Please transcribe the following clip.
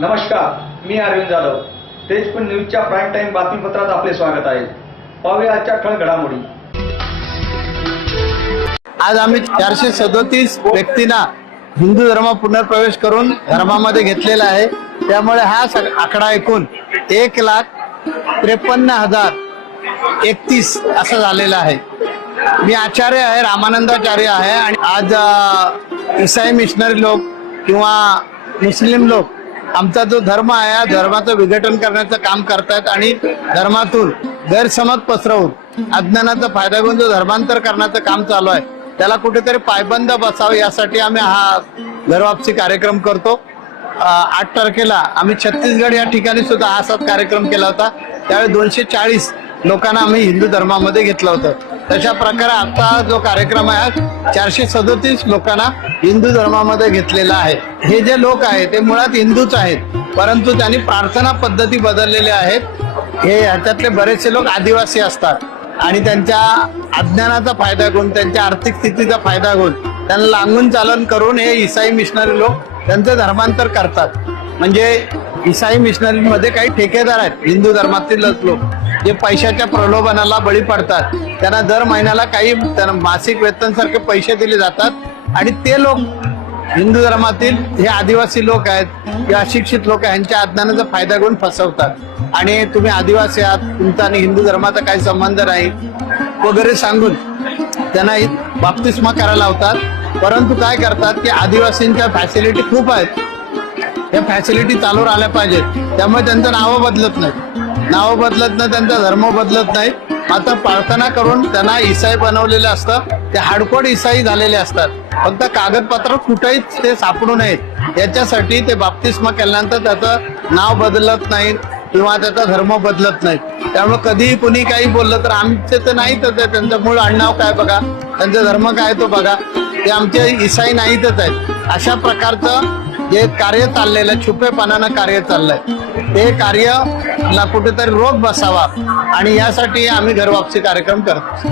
नमस्कार मी अरविंद जाधव. तेजपूर न्यूजच्या prime time बातमीपत्रात आपले स्वागत आहे. पाहूया आजच्या ठळ घडामोडी. आज आम्ही चारशे सदोतीस व्यक्तींना हिंदू धर्म पुनर्प्रवेश करून धर्मामध्ये घेतलेला आहे. त्यामुळे हा सग- आकडा ऐकून एक लाख त्रेपन्न हजार एकतीस असं झालेलं आहे. मी आचार्य आहे रामानंदाचार्य आहे आणि आज ईसाई मिशनरी लोक किंवा मुस्लिम लोक आमचा जो धर्म आहे या धर्माचं विघटन करण्याचं काम करतायत आणि धर्मातून गैरसमज पसरवून अज्ञानाचा फायदा घेऊन जो धर्मांतर करण्याचं काम चालू आहे त्याला कुठेतरी पायबंद बसावं यासाठी आम्ही हा घरवापसी कार्यक्रम करतो. आठ तारखेला आम्ही छत्तीसगड या ठिकाणी सुद्धा हा सात कार्यक्रम केला होता. त्यावेळी दोनशे चाळीस लोकांना आम्ही हिंदू धर्मामध्ये घेतलं होतं. तशा प्रकारे आता जो कार्यक्रम आहे चारशे सदोतीस लोकांना हिंदू धर्मामध्ये घेतलेला आहे. हे जे लोक आहेत ते मुळात हिंदूच आहेत. परंतु त्यांनी प्रार्थना पद्धती बदललेल्या आहेत. हे ह्याच्यातले बरेचसे लोक आदिवासी असतात. आणि त्यांच्या अज्ञानाचा फायदा घेऊन त्यांच्या आर्थिक स्थितीचा फायदा घेऊन त्यांना लांगून चालन करून हे ईसाई मिशनरी लोक त्यांचं धर्मांतर करतात. म्हणजे ईसाई मिशनरीमध्ये काही ठेकेदार आहेत हिंदू धर्मातीलच लोक. जे पैशाच्या प्रलोभनाला बळी पडतात त्यांना दर महिन्याला काही त्यांना मासिक वेतनसारखे पैसे दिले जातात. आणि ते लोक हिंदू धर्मातील हे आदिवासी लोक आहेत किंवा अशिक्षित लोक आहेत यांच्या अज्ञानाचा फायदा घेऊन फसवतात. आणि तुम्ही आदिवासी आहात तुमचा आणि हिंदू धर्माचा काही संबंध नाही वगैरे सांगून त्यांना बाप्तिस्मा करायला लावतात. परंतु काय करतात की आदिवासींच्या फॅसिलिटी खूप आहेत. या फॅसिलिटी चालू राहिल्या पाहिजेत. त्यामुळे त्यांचं नावं बदलत नाही नाव बदलत नाही त्यांचा धर्म बदलत नाही. आता प्रार्थना करून त्यांना ईसाई बनवलेले असतं. ते हाडकोड ईसाई झालेले असतात. फक्त कागदपत्र कुठेही ते सापडू नयेत. याच्यासाठी ते बाप्तिस्मा केल्यानंतर त्याचं नाव बदलत नाही किंवा त्याचा धर्म बदलत नाही. त्यामुळे कधीही कुणी काही बोललं तर आमचे तर नाहीतच आहे त्यांचं मूळ आडनाव काय बघा? त्यांचा धर्म काय तो बघा. ते आमचे ईसाई नाहीतच आहेत. अशा प्रकारचं जे कार्य चाललेलं आहे, छुपेपणानं कार्य चाललंय. ते कार्यला कुठेतरी रोग बसावा आणि यासाठी आम्ही घरवापसी कार्यक्रम करतो.